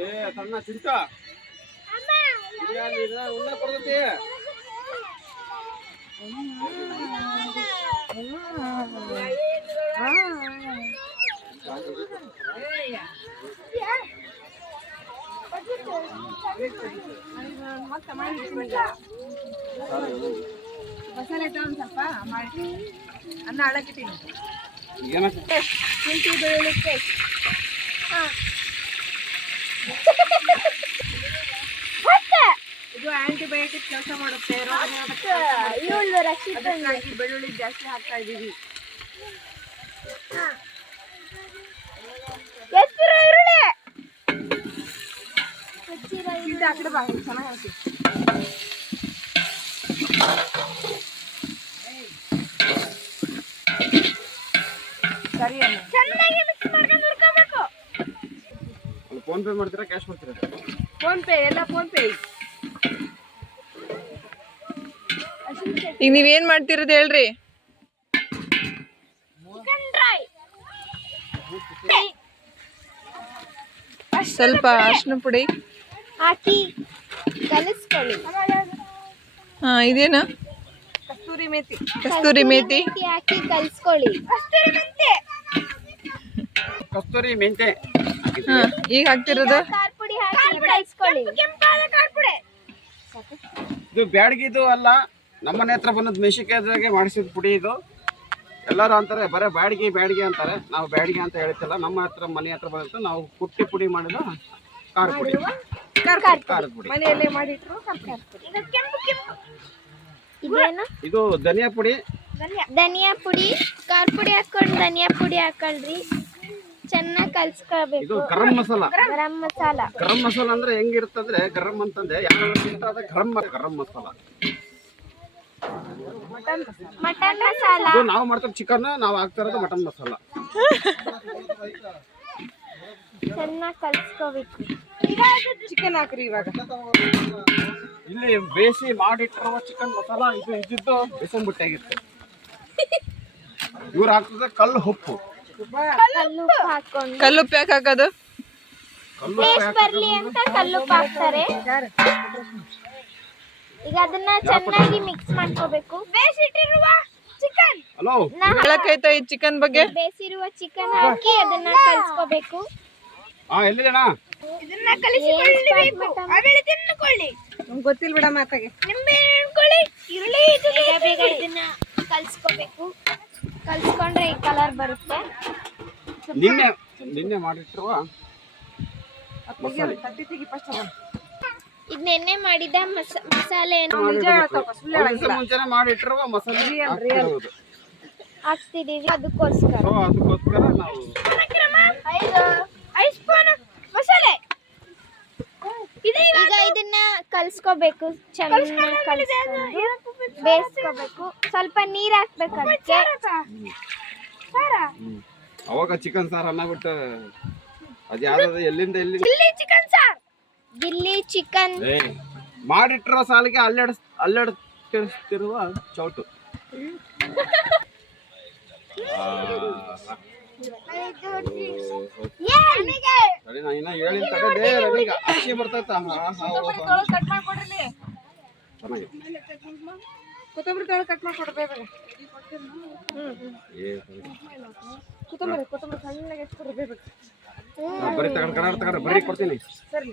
ಏ ಸಣ್ಣ ಚಿಂಟ ಉಣ್ಣ ಕೊಡ್ತೈತಿ. ಮಸಾಲೆ ಒಂದು ಸ್ವಲ್ಪ ಮಾಡಿ ಅನ್ನ ಹಾಳಾಕಿಟ್ಟಿನಿ. ಶುಂಠಿ ಬೆಳ್ಳುಳ್ಳಿ ಪೇಸ್ಟ್. ಇದು ಆಂಟಿಬಯೋಟಿಕ್ ಕೆಲಸ ಮಾಡುತ್ತೆ. ಅದಕ್ಕಾಗಿ ಬೆಳ್ಳುಳ್ಳಿ ಜಾಸ್ತಿ ಹಾಕ್ತಾ ಇದೀವಿ. ಆ ಕಡೆ ಬಾ, ಚೆನ್ನಾಗಿ ಹಾಕಿ. ಸರಿ ಅಮ್ಮ, ಚೆನ್ನಾಗಿ ಮಿಕ್ಸ್ ಮಾಡ್ಕೊಂಡು ಹುರ್ಕೋಬೇಕು. ಫೋನ್ ಪೇ ಮಾಡ್ತೀರಾ ಕ್ಯಾಶ್ ಮಾಡ್ತೀರಾ? ಫೋನ್ ಪೇ, ಎಲ್ಲ ಫೋನ್ ಪೇ. ಈಗ ನೀವೇನ್ ಮಾಡ್ತಿರೋದು ಹೇಳ್ರಿ? Chicken dry. ಸ್ವಲ್ಪ ಅರಿಶಿನ ಪುಡಿ ಹಾಕಿ ಕಲಿಸ್ಕೊಳ್ಳಿ. ಹಾ, ಇದೇನು? ಕಸ್ತೂರಿ ಮೇಥಿ. ಕಸ್ತೂರಿ ಮೇಥಿ ಹಾಕಿ ಕಲಿಸ್ಕೊಳ್ಳಿ. ಕಸ್ತೂರಿ ಮೆಂತೆ. ಹಾ, ಈಗ ಹಾಕ್ತಿರೋದು ಖಾರ ಪುಡಿ ಹಾಕಿ ಕಲಿಸ್ಕೊಳ್ಳಿ. ಕೆಂಪಾದ ಖಾರ ಪುಡಿ. ಇದು ಬ್ಯಾಡಗಿದು ಅಲ್ಲ, ನಮ್ಮನೆ ಹತ್ರ ಬಂದದ್ದು ಮೆಣಸಿನ್ಕಾಯಿದಾಗೆ ಮಾಡಿಸಿದ ಪುಡಿ ಇದು. ಎಲ್ಲರೂ ಅಂತಾರೆ ಬರೀ ಬ್ಯಾಡಿಗೆ ಅಂತಾರೆ. ನಾವು ಬ್ಯಾಡಿಗೆ ಅಂತ ಹೇಳ್ತಿಲ್ಲ. ನಮ್ಮ ಹತ್ರ ಮನೆ ಹತ್ರ ಬಂದಿತ್ತು, ನಾವು ಕುಟ್ಟಿ ಪುಡಿ ಮಾಡಿದ ಖಾರ ಪುಡಿ. ಖಾರದ ಪುಡಿ ಮನೆಯಲ್ಲೇ ಮಾಡಿಟ್ರು. ಇದೇನು? ಇದು ಧನಿಯಾ ಪುಡಿ. ಧನಿಯಾ ಪುಡಿ, ಖಾರ ಪುಡಿ ಹಾಕೊಂಡು ಧನಿಯಾ ಪುಡಿ ಹಾಕೊಳ್ರಿ. ಚೆನ್ನಾಗಿ ಕಲ್ಸ್ಕೊಳ್ಬೇಕು. ಇದು ಗರಂ ಮಸಾಲ. ಗರಂ ಮಸಾಲ. ಗರಂ ಮಸಾಲ ಅಂದ್ರೆ ಹೆಂಗಿರುತ್ತಂದ್ರೆ, ಗರಂ ಅಂತಂದ್ರೆ ಯಾರು ತಿಂತಾರೆ ಗರಂ ಮಸಾಲ. ಮಟನ್ ಮಸಾಲ. ಇದು ನಾವು ಮಾಡ್ತಾರೆ ಚಿಕನ್, ನಾವು ಹಾಕ್ತಾ ಇರೋದು ಮಟನ್ ಮಸಾಲ. ಚೆನ್ನಾಗಿ ಕಲ್ಸ್ಕೋಬೇಕು. ಚಿಕನ್ ಹಾಕ್ರಿ ಇವಾಗ. ಇಲ್ಲಿ ಬೇಯಿಸಿ ಮಾಡಿಟ್ಟಿರುವ ಚಿಕನ್ ಮಸಾಲ ಇದು ಇದ್ದಿದ್ದು ಬೇಸನ್ ಬುಟ್ಟಿ ಆಗಿರುತ್ತೆ. ಇವ್ರು ಹಾಕ್ತದೆ ಕಲ್ಲು ಉಪ್ಪು. ಕಲ್ಲುಪ್ಪು ಹಾಕೊಂಡು ಕಲ್ಲುಪ್ಪು ಯಾಕೆ ಹಾಕೋದು? ಟೇಸ್ಟ್ ಬರ್ಲಿ ಅಂತ ಕಲ್ಲುಪ್ಪು ಹಾಕ್ತಾರೆ. ಈಗ ಅದನ್ನ ಚೆನ್ನಾಗಿ ಮಿಕ್ಸ್ ಮಾಡ್ಕೋಬೇಕು. ಬೇಯಿಸಿಟ್ಟಿರುವ ಚಿಕನ್. ಹಲೋ, ಹೇಳಕ್ಕೈತಾ ಈ ಚಿಕನ್ ಬಗ್ಗೆ? ಬೇಯಿಸಿರುವ ಚಿಕನ್ ಹಾಕಿ ಅದನ್ನ ಕಲ್ಸ್ಕೋಬೇಕು. ಎಲ್ಲಿದಣ್ಣ? ಇದನ್ನ ಕಲಿಸಿಕೊಳ್ಳಬೇಕು. ಆಮೇಲೆ ತಿನ್ಕೊಳ್ಳಿ. ನಮ್ಗೆ ಗೊತ್ತಿಲ್ಲ ಬಿಡ ಮಾತಾಗೆ. ನಿಂಬೆ ಹಣ್ಕೊಳ್ಳಿ, ಈರುಳ್ಳಿ. ಬೇಗ ಇದನ್ನ ಕಲ್ಸ್ಕೋಬೇಕು. ಕಲ್ಸ್ಕೊಂಡ್ರೆ ಈ ಕಲರ್ ಬರುತ್ತೆ. ನಿನ್ನೆ ಮಾಡಿಟ್ಟಿರುವ ಮಸಾಲೆ. ಇದು ನೆನ್ನೆ ಮಾಡಿದ ಮಸಾಲೆ ಮುಂಚೆನೆ ಮಾಡಿಟ್ಟಿರುವ ಮಸಾಲೆ ಹಾಕ್ತಿದೀವಿ. ಅದಕ್ಕೋಸ್ಕರ ನಾವು 5 ಸ್ಪೂನ್ ಮಸಾಲೆ. ಈಗ ಇದನ್ನ ಕಲ್ಸ್ಕೋಬೇಕು. ಚೆನ್ನಾಗಿ ಕಲ್ಸ್ಕೊಂಡು ಬೇಯಿಸ್ಕೋಬೇಕು. ಸ್ವಲ್ಪ ನೀರ್ ಹಾಕ್ಬೇಕು ಅದಕ್ಕೆ. ಅವಾಗ ಚಿಕನ್ ಸಾರು ಅನ್ನ ಬಿಟ್ಟು ಅದು ಯಾವ್ದು ಎಲ್ಲಿಂದ ಎಲ್ಲಿ ಚಿಕನ್ ಸಾರ್. ಗಿಲ್ಲಿ ಚಿಕನ್ ಮಾಡಿಟ್ಟಿರೋ ಸಾಲಿಗೆ ಅಲ್ಲಾಡ್ತಿರುವ ಚೌಟು. ಸರಿ, ನಾ ಇನ್ನ ಹೇಳಿದ ತಗದೇ ನನಗೆ ಅಕ್ಕಿ ಬರ್ತೈತ. ಚೆನ್ನಾಗಿ ಕೊತ್ತಂಬರಿ ತೊಳೆ ಕಟ್ ಮಾಡ್ಕೊಡ್ಬೇಕು. ಕೊತ್ತಂಬರಿ ಸಣ್ಣಗೆ ಎತ್ಕೊಡ್ಬೇಕು. ಬರೀ ತಗೊಂಡ್ರೆ ಬರೀ ಕೊಡ್ತೀನಿ. ಸರಿ,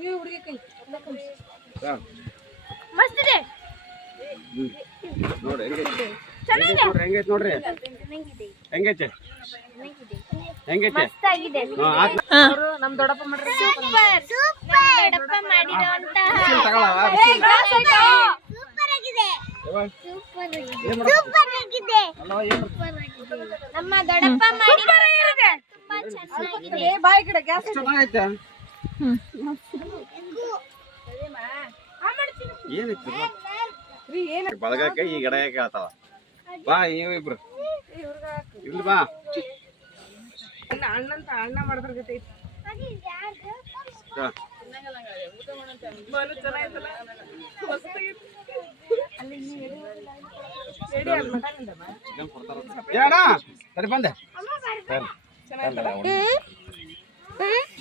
ನೀವು ಹುಡುಗಿ ಕೈ ಮಸ್ತ್ ಇದೆ ನೋಡ್ರಿ. ಹೆಂಗೈತೆ ನೋಡ್ರಿ. ಹೆಂಗೈತೆ ಮಸ್ತ್ ಆಗಿದೆ. ಅವರು ನಮ್ಮ ದೊಡ್ಡಪ್ಪ ಮಾಡ್ರಿ. ಸೂಪರ್ ದೊಡ್ಡಪ್ಪ ಮಾಡಿರೋಂತ ಸೂಪರ್ ಆಗಿದೆ. ನಮ್ಮ ದೊಡ್ಡಪ್ಪ ಮಾಡಿರೋದು ತುಂಬಾ ಚೆನ್ನಾಗಿದೆ. ಬಾಯಿ ಕಡೆ ಗ್ಯಾಸ್ ಚೆನ್ನಾಗೈತೆ. ಏನಿತ್ತು ಬಳಗಕ್ಕೆ ಈ ಗಡ ಕೇಳ್ತಾವ. ಬಾ ನೀವು ಇಬ್ರು ಇಲ್ಲಿ ಬಾ. ಅಣ್ಣ ಮಾಡಿದ್ರ ಜೊತೆ ಸರಿ ಬಂದೆ. ಫ್ಯಾನ್ ಫ್ಯಾನ್ ತರ